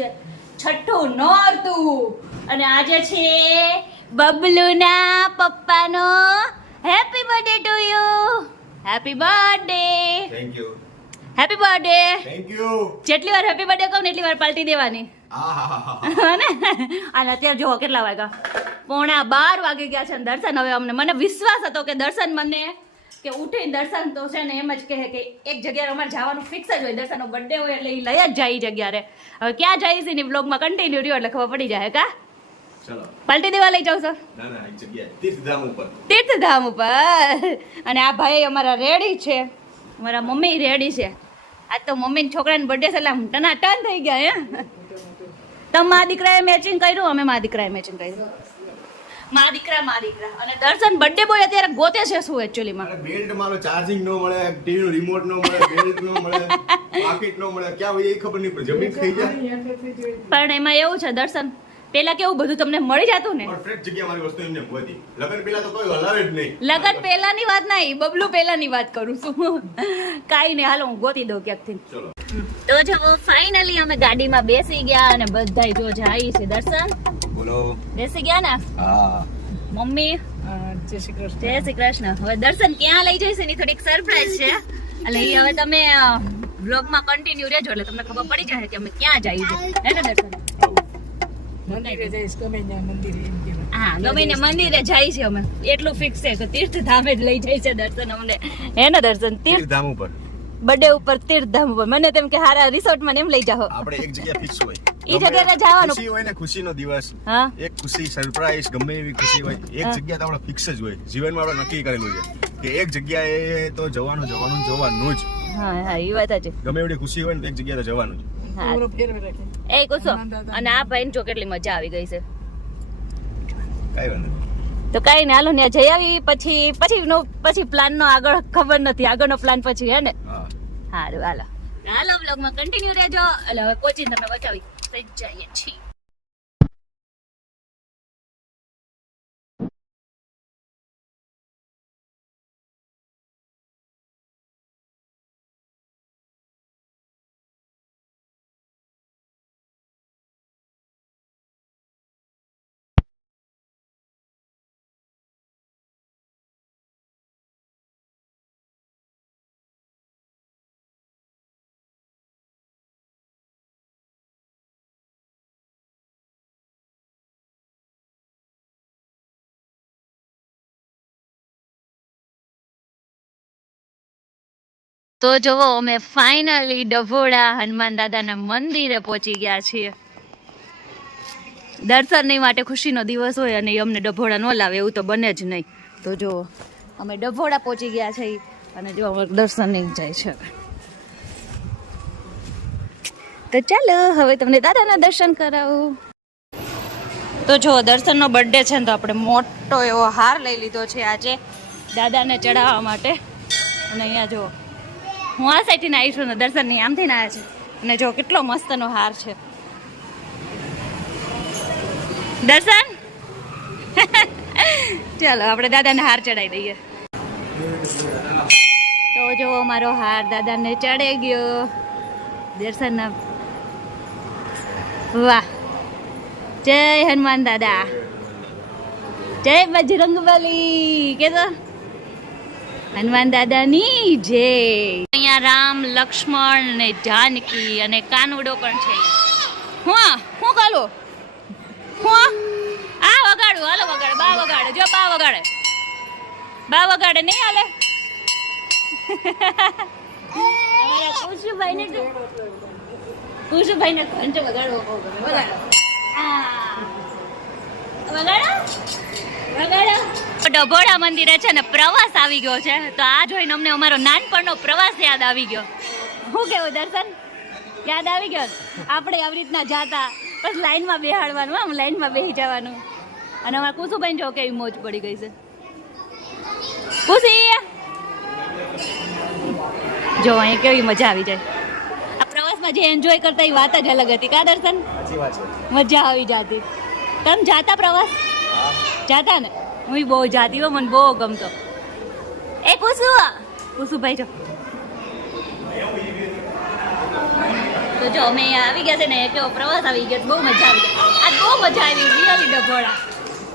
છે. છઠ્ઠું નોરતું અને આજે છે બબલુના પપ્પાનો happy birthday to you happy birthday thank you happy birthday thank you જેટલી વાર હેપી બર્થડે કહું ને એટલી વાર પાલટી દેવાની. અને અત્યારે જુઓ કેટલા વાગ્યા. પોણા બાર વાગી ગયા છે દર્શન હવે અમને મને વિશ્વાસ હતો કે દર્શન મને કે ઉઠીને દર્શન તો છે ને એમ જ કહે કે એક જગ્યાએ અમારે જવાનું ફિક્સ જ હોય. દર્શનનો બર્થડે હોય એટલે એ લઈ જ જાય જગ્યાએ. હવે ક્યાં જાય છે ને બ્લોગમાં કન્ટિન્યુ રહ્યો એટલે ખબર પડી જાય કા? પલટી દેવા લઈ જાઉં સર તીર્થધામ ઉપર. અને આ ભાઈ અમારા રેડી છે. અમારા મમ્મી રેડી છે. આ તો મમ્મી છોકરાને બર્થડે છે એટલે ટના ટન થઈ ગયા હે? તમે મા દીકરાએ મેચિંગ કર્યું? અમે મા દીકરાએ મેચિંગ કર્યું. મા દીકરા મારા દીકરા. અને દર્શન બર્થડે બોય અત્યારે ગોતે છે શું એક્ચ્યુઅલી માં? બેલ્ટ મારો ચાર્જિંગ નો મળે ટીવી નો રિમોટ નો મળે બેલ્ટ નો મળે પાકીટ નો મળે. ક્યાં હોય એ ખબર નહીં પડે જમીન થઈ જાય. પણ એમાં એવું છે દર્શન પેલા કેવું બધું તમને મળી જતું ને? પરફેક્ટ જગ્યા મારી વસ્તુ એમને હતી લગન પેલા તો કોઈ હલાવે જ નહીં. લગન પહેલાની વાત નહીં બબલુ પહેલાની વાત કરું છું. કાંઈ નહીં હાલો હું ગોતી દઉં ક્યાંકથી. ચલો. તો જો ફાઇનલી અમે ગાડીમાં બેસી ગયા અને બધાય જો જાય છે દર્શન. બોલો. બેસી ગયા ને હા. મમ્મી. જય શ્રી કૃષ્ણ. જય શ્રી કૃષ્ણ. હવે દર્શન ક્યાં લઈ જઈશ એની થોડીક સરપ્રાઈઝ છે. એટલે એ હવે તમે બ્લોગમાં કન્ટિન્યુ રહેજો. એટલે તમને ખબર પડી જાય કે અમે ક્યાં જઈએ છીએ. હે ને દર્શન? મંદિરે જઈશ ગમે ત્યાં મંદિરે હા ગમે ને મંદિરે જાય છે અમે. એટલું ફિક્સ છે કે તીર્થધામે જ લઈ જાય છે દર્શન અમને. હે ને દર્શન? તીર્થ તીર્થધામ ઉપર. બર્થડે ઉપર તીર્થધામ ઉપર મને તેમ કે હારા રિસોર્ટમાં એમ લઈ જાઓ. આપણે એક જગ્યા ફિક્સ હોય. એ જગ્યાએ જવાનું. ખુશી હોય ને ખુશીનો દિવસ. હા. એક ખુશી સરપ્રાઈઝ ગમે એવી ખુશી હોય. એક. જગ્યા તો આપણે ફિક્સ જ હોય. જીવનમાં આપણે નક્કી કરેલું છે કે એક જગ્યાએ તો જવાનું જવાનું જવાનું જ. હા હા એ વાત છે ગમે એવડી ખુશી હોય ને એક જગ્યાએ તો જવાનું જ. એ કુસો. અને આ ભાઈને જો કેટલી મજા આવી ગઈ છે. કઈ વાંધો નહીં. તો કઈ ને હાલો ત્યાં જઈ આવી પછી પછી નો પછી પ્લાન નો આગળ ખબર નથી આગળનો પ્લાન પછી હે ને? સારું હાલો. હાલો બ્લોગમાં કન્ટિન્યુ રહેજો. એટલે હવે પહોંચી તમે બચાવી થઈ જઈએ છીએ. તો જુઓ અમે ફાઇનલી ડભોડા હનુમાન દાદાના મંદિરે પહોંચી ગયા છીએ. દર્શનની માટે ખુશીનો દિવસ હોય અને અમને ડભોડા ન લાવે, એવું તો બને જ નહીં. તો જુઓ અમે ડભોડા પહોંચી ગયા છે અને જો અમે નહીં જાય છે. તો ચાલો, હવે તમને દાદાના દર્શન કરાવું. તો જો, દર્શનનો બર્થડે છે ને, તો આપણે મોટો એવો હાર લઈ લીધો છે આજે દાદાને ચડાવવા માટે. અને અહીંયા જો હું આ સાઈડથી આવી છું ને દર્શનની આમથી ના છે. અને જો કેટલો મસ્તનો હાર છે. દર્શન? ચાલો, આપણે દાદાને હાર ચડાવી દઈએ. તો જો મારો હાર દાદાને ચડે ગયો. દર્શન વાહ. જય હનુમાન દાદા. જય બજરંગબલી. કે તો હનુમાન દાદાની જય. અહીંયા રામ લક્ષ્મણ ને જાનકી અને કાનુડો પણ છે. હું હું કાલો? હું આ? વગાડું હાલો વગાડે બા વગાડે જો બા વગાડે. બા વગાડે નહીં હાલે? કુશુભાઈ ને કુશુભાઈ ને ઘંટ વગાડવો વગાડો? ડભોડા મંદિરે છે ને પ્રવાસ આવી ગયો છે. તો આ જોઈને અમને અમારો નાનપણનો પ્રવાસ યાદ આવી ગયો. શું કેવું દર્શન? યાદ આવી ગયો? આપણે આવી રીતના જાતા બસ લાઈનમાં બેહાડવાનું આમ લાઈનમાં બેસી જવાનું. અને અમારા કુસુભાઈ જો કેવી મોજ પડી ગઈ છે. ખુશી જો અહીંયા કેવી મજા આવી જાય. આ પ્રવાસમાં જે એન્જોય કરતા એ વાત જ અલગ હતી. કા દર્શન? મજા આવી જાતી. તમે જાતા પ્રવાસ? જાતા ને હું બહુ જાતી હો મને બહુ ગમતો. એ કુસુભાઈ જો. તો જો અમે આવી ગયા છે ને કેવો પ્રવાસ આવી ગયો બહુ મજા આવી ગઈ. આજ બહુ મજા આવી રિયલી ડભોળા.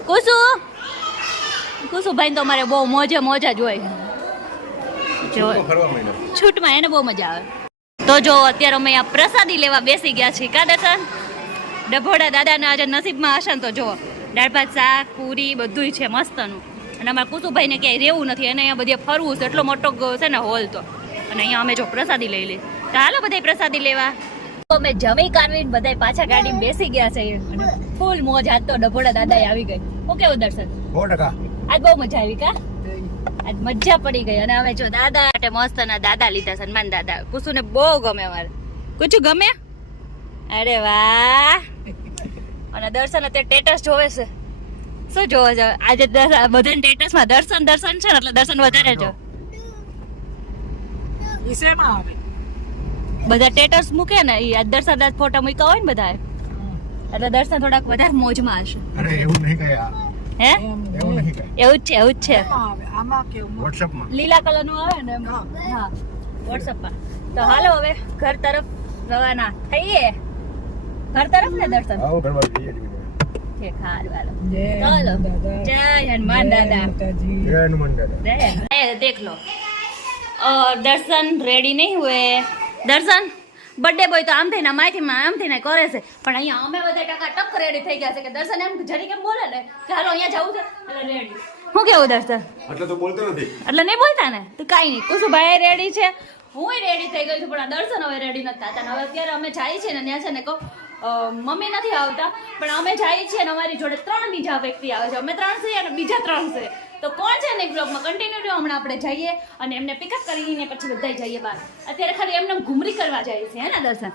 કુસુ કુસુભાઈ તો અમારે બહુ મોજે મોજા જ હોય. જો છૂટમાં એને બહુ મજા આવે. તો જો અત્યારે અમે પ્રસાદી લેવા બેસી ગયા છીએ. કા દર્શન? ડભોડા દાદાના આજે નસીબમાં હશે ને તો જો. દાળ ભાત શાક પૂરી બધુંય છે મસ્તનું. અને અમારા કુસુભાઈને ક્યાંય રહેવું નથી. અને અહીંયા બધે ફરવું છે. એટલો મોટો છે ને હોલ તો. અને અહીંયા અમે જો પ્રસાદી લઈ લઈ તો હાલો બધા પ્રસાદી લેવા. અમે જમી કાઢવીને બધા પાછા ગાડી બેસી ગયા છે. અને ફૂલ મોજ. આજ તો ડભોડા દાદાએ આવી ગઈ. હું કેવું દર્શન? આજ બહુ મજા આવી કા? આજ મજા પડી ગઈ. અને હવે જો દાદા માટે મસ્ત ના દાદા લીધા સન્માન દાદા. કુસુને બહુ ગમે અમારે. કુછું ગમે અરે વાહ! અને દર્શન અત્યારે ટેટસ જોવે છે. શું જોવે છે? આજે બધાને ટેટસમાં દર્શન દર્શન છે ને એટલે દર્શન વધારે જો. બધા ટેટસ મૂકે ને એ દર્શન આજ ફોટા મૂક્યા હોય ને બધા એટલે દર્શન થોડાક વધારે મોજમાં હશે. અરે એવું નહીં કઈ હે? એવું નહીં કઈ. એવું જ છે એવું જ છે. આમાં કેવું વોટ્સઅપમાં લીલા કલરનું આવે ને એમ. હા. પર તો હાલો હવે ઘર તરફ રવાના થઈએ. ઘર તરફ ને દર્શન? આવો કરવા જઈએ છે ખાર વાલો ચલો. જય હનુમાન દાદા. और દર્શન રેડી નહીં હોય દર્શન? બર્થડે બોય તો આમ થઈને માથીમાં આમ થઈને કરે છે. પણ અહીંયા અમે બધા ટકા ટક રેડી થઈ ગયા છે કે દર્શન એમ જરી કેમ બોલે ને? ચાલો અહીંયા જવું છે. એટલે રેડી હું કેવું દર્શન? એટલે તો બોલતો નથી. એટલે નહીં બોલતા ને? તો કાઈ નહીં. કુસુભાઈ રેડી છે? હું રેડી થઈ ગઈ છું પણ આ દર્શન હવે રેડી નથી થતા. હવે અત્યારે અમે જાય છે ને ત્યાં છે ને કહું મમ્મી નથી આવતા, પણ અમે જઈએ છીએ અને અમારી જોડે ત્રણ બીજા વ્યક્તિ આવે છે. અમે ત્રણ છીએ અને બીજા ત્રણ છે. તો કોણ છે ને બ્લોગમાં કન્ટિન્યુ રહ્યો, હમણાં આપણે જઈએ અને એમને પિકઅપ કરીને પછી બધા જઈએ બહાર. અત્યારે ખાલી એમને ઘૂમરી કરવા જાય છે, હે ને, દર્શન?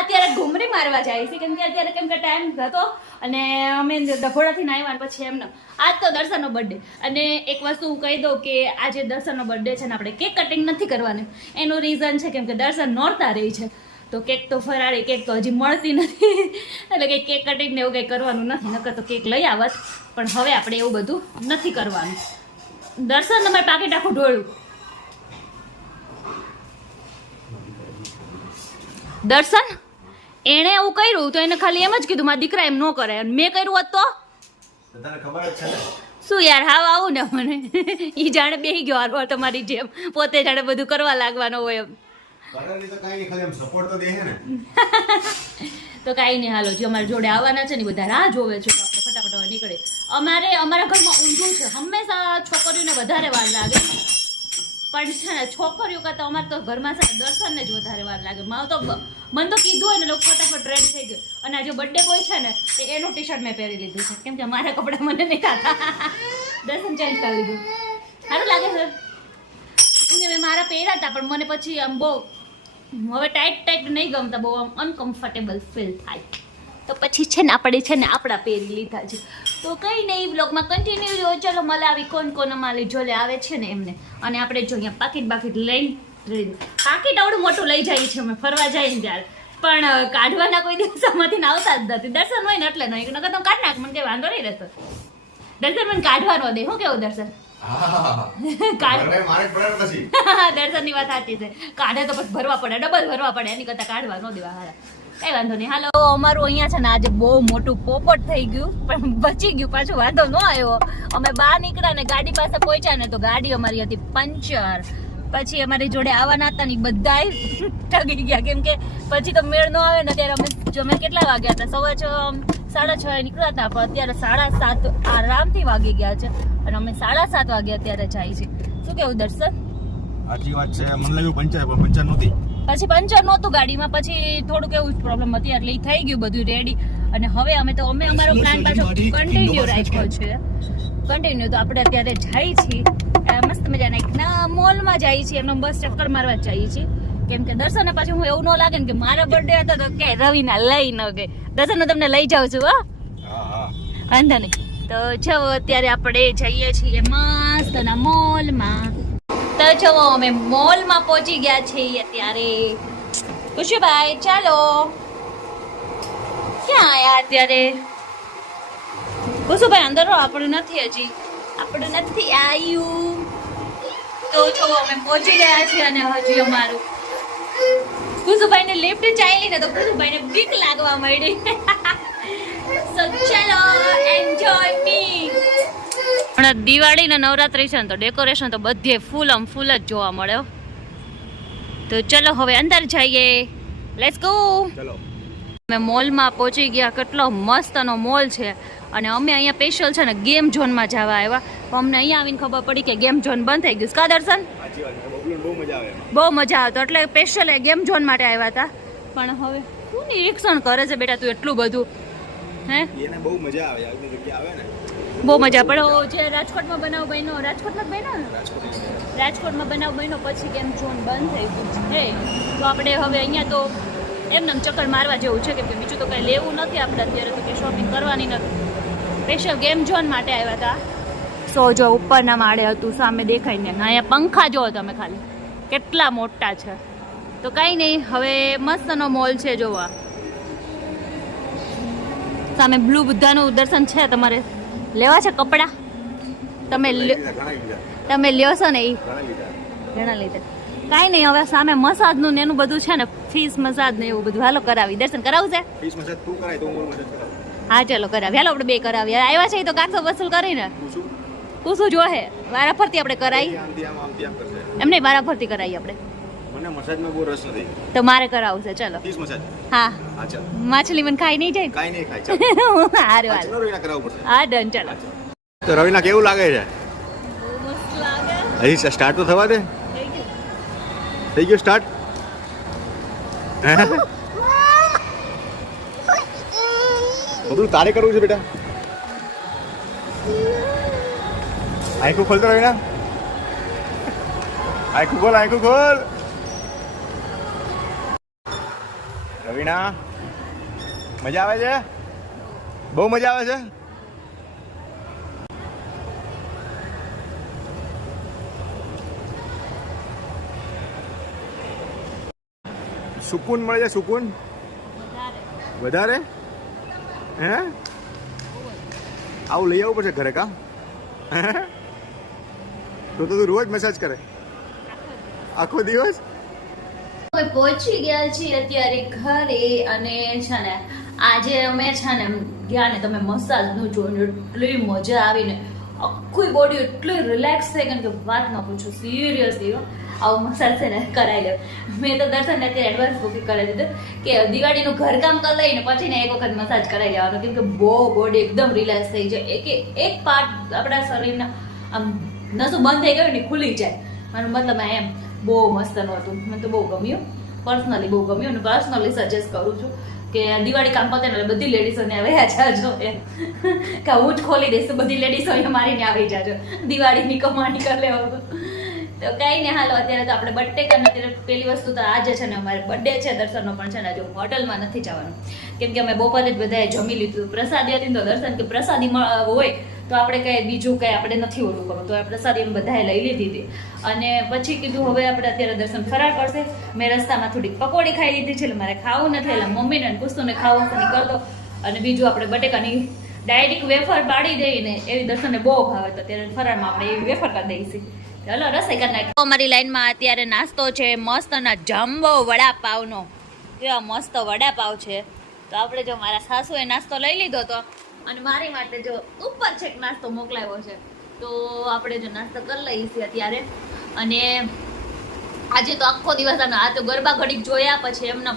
અત્યારે ઘૂમરી મારવા જાય છે, કેમ કે અત્યારે કેમ કે ટાઈમ હતો અને અમે ડભોડાથી ના આવ્યા ને પછી એમને આજ તો દર્શનનો બર્થડે અને એક વસ્તુ હું કહી દઉં કે આજે દર્શનનો બર્થડે છે ને, આપણે કેક કટિંગ નથી કરવાનું. એનું રીઝન છે કેમ કે દર્શન નોરતા રહી છે. તો કેક તો ફરાળી કેક તો હજી મળતી નથી. એટલે કે કેક કટિંગ ને એવું કંઈ કરવાનું નથી નકર તો કેક લઈ આવત. પણ હવે આપણે એવું બધું નથી કરવાનું. દર્શન તમારે પાકેટ આખું ઢોળ્યું દર્શન? એણે એવું કર્યું તો એને ખાલી એમ જ કીધું મારા દીકરા એમ ન કરે. મેં કર્યું હોત તો? શું યાર હાવ આવું ને મને? ઈ જાણે બેહી ગયો હારવાર તમારી જેમ. પોતે જાણે બધું કરવા લાગવાનો હોય એમ. તો કાંઈ નહીં, તો તો હાલો જે અમારા જોડે આવવાના છે ને બધા રાહ જોવે છે તો ફટાફટ હવે નીકળે અમારે અમારા ઘરમાં ઊંધું છે હંમેશા છોકરીઓને વધારે વાર લાગે. પણ છે ને છોકરીઓ કરતાં અમારે તો ઘરમાં છે દર્શનને જ વધારે વાર લાગે. મારું તો મને તો કીધું હોય ને લોકો ફટાફટ રેડ થઈ ગયો. અને આ જે બર્થડે કોઈ છે ને એ એનું ટી શર્ટ મેં પહેરી લીધું છે. કેમ કે મારા કપડાં મને નહીં ખાતા. દર્શન ચેન્જ કરી લીધું. સારું લાગે છે? મેં મારા પહેર્યા હતા પણ મને પછી આમ બહુ હવે ટાઈટ ટાઈટ નહીં ગમતા, બહુ આમ અનકમ્ફર્ટેબલ ફીલ થાય. તો પછી છે ને આપણે છે ને આપણા પહેરી લીધા છે. તો કંઈ નહીં બ્લોગમાં કન્ટિન્યુ રહ્યો. ચલો મલાવી કોણ કોણ અમારી જોલે આવે છે ને એમને. અને આપણે જો અહીંયા પાકીટ બાકીટ લઈ પાકીટ આવડું મોટું લઈ જઈએ છીએ અમે, ફરવા જઈએ ને ત્યારે. પણ કાઢવાના કોઈ દિવસમાંથી આવતા જ નથી. દર્શન હોય ને એટલે નહીં. નકર તો કાઢ નાખ, મને કંઈ વાંધો નહીં રહેતો. દર્શન મને કાઢવાનો દે. શું કેવું દર્શન? દર્શનની વાત સાચી છે. કાઢે તો પછી ભરવા પડે ડબલ ભરવા પડે એની કરતા કાઢવા ન દેવા હારા. કઈ વાંધો નહીં. હાલો અમારું અહીંયા છે ને આજે બહુ મોટું પોપટ થઈ ગયું પણ બચી ગયું પાછું વાંધો ન આવ્યો. અમે બહાર નીકળ્યા ને ગાડી પાસે પહોંચ્યા ને તો ગાડી અમારી હતી પંચર. પછી અમારી જોડે આવવાના હતા ને બધા ઠગી ગયા. કેમ કે પછી તો મેળ ન આવે ને ત્યારે અમે જો અમે કેટલા વાગ્યા હતા? સવા છ સાડા છ એ નીકળ્યા હતા પણ અત્યારે સાડા સાત આરામથી વાગી ગયા છે અને અમે સાડા સાત વાગે અત્યારે જાય છે. શું કેવું દર્શન? સાચી વાત છે. મને લાગ્યું પંચર પણ પંચર નહોતી. પછી પંચર નહોતું ગાડીમાં. પછી થોડુંક એવું પ્રોબ્લેમ હતી એટલે થઈ ગયું બધું રેડી અને હવે અમે તો અમે અમારો પ્લાન પાછો કન્ટિન્યુ રાખ્યો છે. કન્ટિન્યુ તો આપણે અત્યારે જઈએ છીએ. મસ્ત મજાના એક ના મોલમાં જઈએ છીએ. એમને બસ ચક્કર મારવા જઈએ છીએ. કેમ કે દર્શન પાછું હું એવું ન લાગે ને કે મારા બર્થડે હતો તો કે રવિના લઈ ન ગઈ. દર્શન તમને લઈ જાઉં છું હો. વાંધો નહીં. તો જો અત્યારે આપણે જઈએ છીએ મસ્ત ના મોલમાં તો જો અમે મોલમાં પહોંચી ગયા છીએ અત્યારે. ખુશીભાઈ ચાલો. ક્યાં આયા અત્યારે? ખુશુભાઈ અંદર રહો આપણે નથી હજી. આપણે નથી આવ્યું તો છો અમે પહોંચી ગયા છીએ અને હજી અમારું કુસુભાઈને લિફ્ટ ચાલી ને તો કુસુભાઈને બીક લાગવા સો ચલો એન્જોય મી હમણાં દિવાળી ને નવરાત્રી છે ને તો ડેકોરેશન તો બધે ફૂલ આમ ફૂલ જ જોવા મળ્યો તો ચલો, હવે અંદર જઈએ. લેટ્સ ગો ચલો. અમે મોલમાં પહોંચી ગયા. કેટલો મસ્તનો મોલ છે. અને અમે અહીંયા સ્પેશિયલ છે ને ગેમ ઝોનમાં જવા આવ્યા. તો અમને અહીંયા આવીને ખબર પડી કે ગેમ ઝોન બંધ થઈ ગયું. કા દર્શન? બહુ મજા આવતો એટલે સ્પેશિયલ ગેમ ઝોન માટે આવ્યા હતા. પણ હવે શું નિરીક્ષણ કરે છે બેટા તું એટલું બધું? હે? બહુ મજા આવે. બહુ મજા પડે જે રાજકોટમાં બનાવ બન્યો રાજકોટમાં બન્યો ને? રાજકોટમાં બનાવ બન્યો પછી ગેમ ઝોન બંધ થઈ ગયું છે. તો આપણે હવે અહીંયા તો એમને એમ ચક્કર મારવા જેવું છે કે બીજું તો કંઈ લેવું નથી. આપણે અત્યારે તો કે શોપિંગ કરવાની નથી. સ્પેશિયલ ગેમ ઝોન માટે આવ્યા હતા સો જો ઉપરના માળે હતું સામે દેખાય ને અહીંયા પંખા જો તમે ખાલી. કેટલા મોટા છે. તો કાંઈ નહીં હવે મસ્તનો મોલ છે જોવા. સામે બ્લુ બુદ્ધાનું દર્શન છે તમારે. લેવા છે કપડાં? તમે તમે લ્યો છો ને એ ઘણા લીધે. કાંઈ નહીં હવે સામે મસાજનું ને એનું બધું છે ને ફીસ મસાજ ને એવું બધું. હાલો કરાવી. દર્શન કરાવું છે ફીસ મસાજ તું કરાય તો હું મસાજ કરાવું. હા ચાલો કરાવી. હાલો આપણે બે કરાવીએ. આવ્યા છે તો કાગસો વસૂલ કરીને. તું શું કુશું જોહે વારા ફરતી આપણે કરાવી એમને વારા ફરતી કરાવી આપણે. મને મસાજમાં બહુ રસ નથી. તો મારે કરાવવું છે ચલો. ફીસ મસાજ? હા. હા ચાલ. માછલી મને ખાઈ નહીં જાય કાંઈ નહીં ખાય ચાલ. હારું હા, ચલો રવિના કરાવવું પડશે. હા ડન ચાલો. તો રવિના કેવું લાગે છે? હજી સ્ટાર્ટ તો થવા દે. થઈ ગયું સ્ટાર્ટ બધું તારે કરવું છે બેટા? આંખું ખોલતો રવિના આંખું ખોલ આંખું ખોલ. રવિના, મજા આવે છે? બહુ મજા આવે છે? સુકૂન મળે છે, સુકૂન? વધારે. હે? આવું લઈ આવવું પડશે ઘરે, કા? તો તો રોજ મસાજ કરે. આખો દિવસ? પહોંચી ગયા છીએ અત્યારે ઘરે અને છે ને, આજે અમે છે ને ગયા ને તમે મસાજનું જોઈને એટલી મજા આવીને આખી બોડી એટલી રિલેક્સ થઈ ગઈ કે વાત ન પૂછું સિરિયસલી આવો મસાજ છે ને કરાવી લો મેં તો દર્શનને અત્યારે એડવાન્સ બુકિંગ કરી દીધું કે દિવાળીનું ઘરકામ કરી લઈને પછી ને એક વખત મસાજ કરાવી લેવાનો. કેમ કે બહુ બોડી એકદમ રિલેક્સ થઈ જાય. એક એક પાર્ટ આપણા શરીરના આમ નસું બંધ થઈ ગયું ને ખુલી જાય. મારો મતલબ એમ. બહુ મસ્તનું હતું. મને તો બહુ ગમ્યું. પર્સનલી બહુ ગમ્યું અને પર્સનલી સજેસ્ટ કરું છું કે દિવાળી કામ પતે ને બધી લેડીઝોને આવ્યા જાજો એમ. કે હું જ ખોલી દઈશ બધી લેડીઝો અહીંયા મારીને આવી જાજો. દિવાળીની કમાણી કરી લેવા તો કઈ નહીં હાલો, અત્યારે તો આપણે બર્થડે કરીને પેલી વસ્તુ તો આજે છે ને અમારે બર્થડે છે, દર્શનનો પણ છે ને હજુ હોટલમાં નથી જવાનું. કેમ કે અમે બપોરે જ બધાએ જમી લીધું, પ્રસાદી હતી તો દર્શન કે પ્રસાદી હોય, તો આપણે કઈ બીજું કઈ આપણે નથી ઓલું કરવું, તો પ્રસાદી એમ બધાએ લઈ લીધી હતી. અને પછી કીધું, હવે આપણે અત્યારે દર્શન ફરાર કરશે મેં રસ્તામાં થોડીક પકોડી ખાઈ લીધી છે, એટલે મારે ખાવું નથી, એટલે મમ્મીને પૂછતું ને ખાવું તો કરતો અને બીજું આપણે બટેકાની ડાયરેક્ટ વેફર પાડી દઈને એવી દર્શનને બહુ ભાવે તો ત્યારે ફરાળમાં આપણે એવી વેફર કરી દઈશું. ચલો રસોઈ કરી નાખી અમારી લાઈનમાં અત્યારે નાસ્તો છે મસ્ત અને જમ્બો વડાપાવનો. કેવા મસ્ત વડાપાવ છે. તો આપણે જો મારા સાસુએ નાસ્તો લઈ લીધો તો, અને મારી માટે જો ઉપર છેક નાસ્તો મોકલાવ્યો છે. તો આપણે જો નાસ્તો કરી લઈએ છીએ અત્યારે. અને આજે તો આખો દિવસ આ તો ગરબા ઘડીક જોયા પછી એમને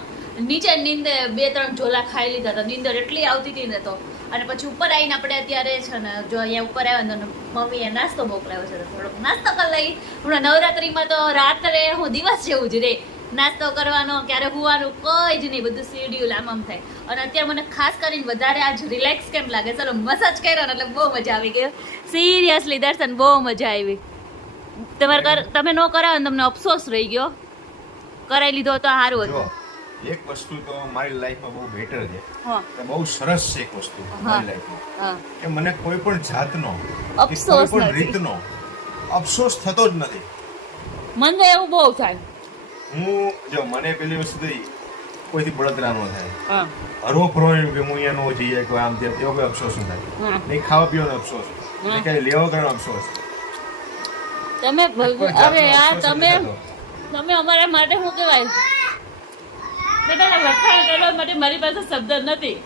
નીચે નીંદે બે ત્રણ ઝોલા ખાઈ લીધા હતા. નીંદર એટલી આવતી હતી ને તો. અને પછી ઉપર આવીને આપણે અત્યારે છે ને, જો અહીંયા ઉપર આવ્યા તો મમ્મીએ નાસ્તો મોકલાવ્યો છે. થોડોક નાસ્તો કરી લઈ. હમણાં નવરાત્રિમાં તો રાત્રે હું દિવસ જેવું જ રે. નાસ્તો કરવાનો, ક્યારે હોવાનું, કોઈ જ નહીં. બધું શેડ્યુલ આમ આમ થાય. અને અત્યારે મને ખાસ કરીને વધારે આજ રિલેક્સ કેમ લાગે? ચલો મસાજ કર્યો ને એટલે બહુ મજા આવી ગઈ. સિરિયસલી દર્શન, બહુ મજા આવી. તમારે તમે ન કરાવો ને, તમને અફસોસ રહી ગયો. કરાવી લીધો તો સારું હતું. એક વસ્તુ તો મારી લાઈફમાં બહુ બેટર છે. કે બહુ સરસ છે એક વસ્તુ મારી લાઈફમાં કે મને કોઈ પણ જાતનો કોઈ પણ રીતનો અફસોસ થતો જ નથી. મને એવું બહુ થાય. હું જો મને પેલી વસ્તુ કોઈથી બળતરા ન થાય હરવો ફરવો કે હું અહીંયા નો જઈએ કે આમ તેમ એવો કોઈ અફસોસ ન થાય. નહીં ખાવા પીવાનો અફસોસ. નહીં કાંઈ લેવા કરવાનો અફસોસ. તમે અરે યાર તમે તમે અમારા માટે શું કહેવાય? બેટા વખાણ કરવા માટે મારી પાસે શબ્દ નથી.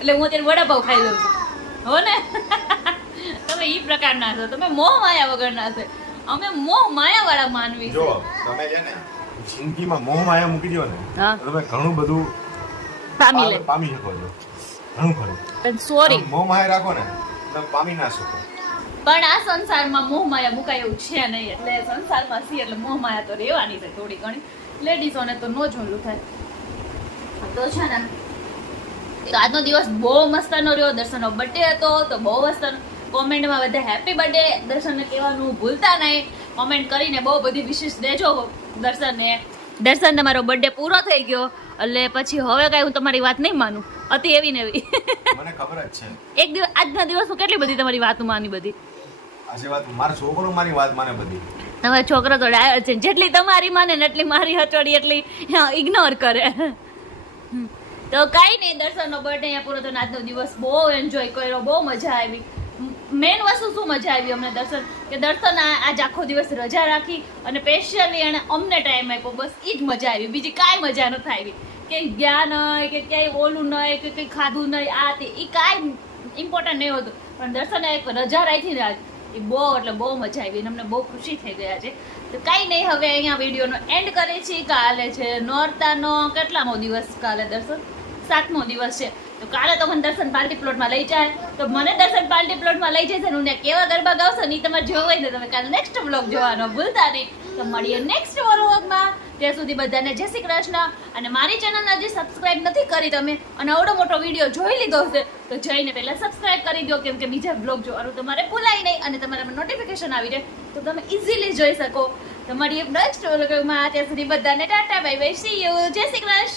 એટલે હું અત્યારે વડાપાવ ખાઈ લઉં છું. હો ને? તમે એ પ્રકારના છો. તમે મોહ માયા વગરના છે. અમે મોહ માયા વાળા માનવી જો તમે છે ને જિંદગીમાં મોહ માયા મૂકી દો ને તમે ઘણું બધું પામી લે. પામી શકો છો. ઘણું ખરું. પણ સોરી મોહ માયા રાખો ને તમે પામી ના શકો. પણ આ સંસારમાં મોહ માયા મુકાય એવું છે નહીં. એટલે સંસારમાં સી એટલે મોહ માયા તો રહેવાની છે થોડી ઘણી. લેડીઝોને તો નો જોલું થાય. તો છે ને આજનો દિવસ બહુ મસ્તનો રહ્યો દર્શનનો બર્થડે હતો તો બહુ મસ્ત કોમેન્ટમાં બધા હેપી બર્થડે દર્શનને કહેવાનું ભૂલતા નહીં. કોમેન્ટ કરીને બહુ બધી વિશેષ દેજો દર્શનને. દર્શન તમારો બર્થડે પૂરો થઈ ગયો એટલે પછી હવે કાંઈ હું તમારી વાત નહીં માનું. હતી એવી ને એવી. મને ખબર જ છે. એક દિવસ આજના દિવસ હું કેટલી બધી તમારી વાત માની બધી? આજે વાત મારા છોકરો મારી વાત માને બધી. તમારો છોકરો તો છે. જેટલી તમારી માને ને એટલી મારી હટોડી એટલી ઇગ્નોર કરે. તો કાંઈ નહીં, દર્શનનો બર્થડે અહીંયા પૂરો થયો આજનો દિવસ બહુ એન્જોય કર્યો, બહુ મજા આવી. મેઇન વસ્તુ શું મજા આવી અમને દર્શન? કે દર્શન આજ આખો દિવસ રજા રાખી અને સ્પેશિયલી એણે અમને ટાઈમ આપ્યો. બસ એ જ મજા આવી. બીજી કાંઈ મજા નથી આવી કે ગયા નહીં કે ક્યાંય ઓલું નહીં કે કંઈ ખાધું નહીં આ તે એ કાંઈ ઇમ્પોર્ટન્ટ નહીં હતું. પણ દર્શને એક રજા રાખી ને આજ એ બહુ, એટલે બહુ મજા આવી અને અમને બહુ ખુશી થઈ ગયા છે. તો કાંઈ નહીં, હવે અહીંયા વિડીયોનો એન્ડ કરે છે કાલે છે નોરતાનો કેટલામો દિવસ કાલે દર્શન? સાતમો દિવસ છે. તો કાલે તો મને દર્શન પાર્ટી પ્લોટમાં લઈ જાય. તો મને દર્શન પાર્ટી પ્લોટમાં લઈ જશે હું ત્યાં કેવા ગરબા ગાવશો નહીં તમે તમારે જોવો ને તમે કાલે નેક્સ્ટ બ્લોગ જોવાનો. ભૂલતા નહીં. તો મળીએ નેક્સ્ટ વ્લોગમાં ત્યાં સુધી બધાને જય શ્રી કૃષ્ણ. અને મારી ચેનલને હજી સબસ્ક્રાઈબ નથી કરી તમે, અને આવડો મોટો વીડિયો જોઈ લીધો હશે, તો જઈને પહેલાં સબસ્ક્રાઇબ કરી દો, કેમ કે બીજા બ્લોગ જોવાનું તમારે ભૂલાય નહીં, અને તમારા નોટિફિકેશન આવી જાય તો તમે ઇઝીલી જોઈ શકો. તમારી એક નેક્સ્ટ વ્લોગમાં ત્યાં સુધી બધાને Tata bye bye see you જય શ્રી કૃષ્ણ.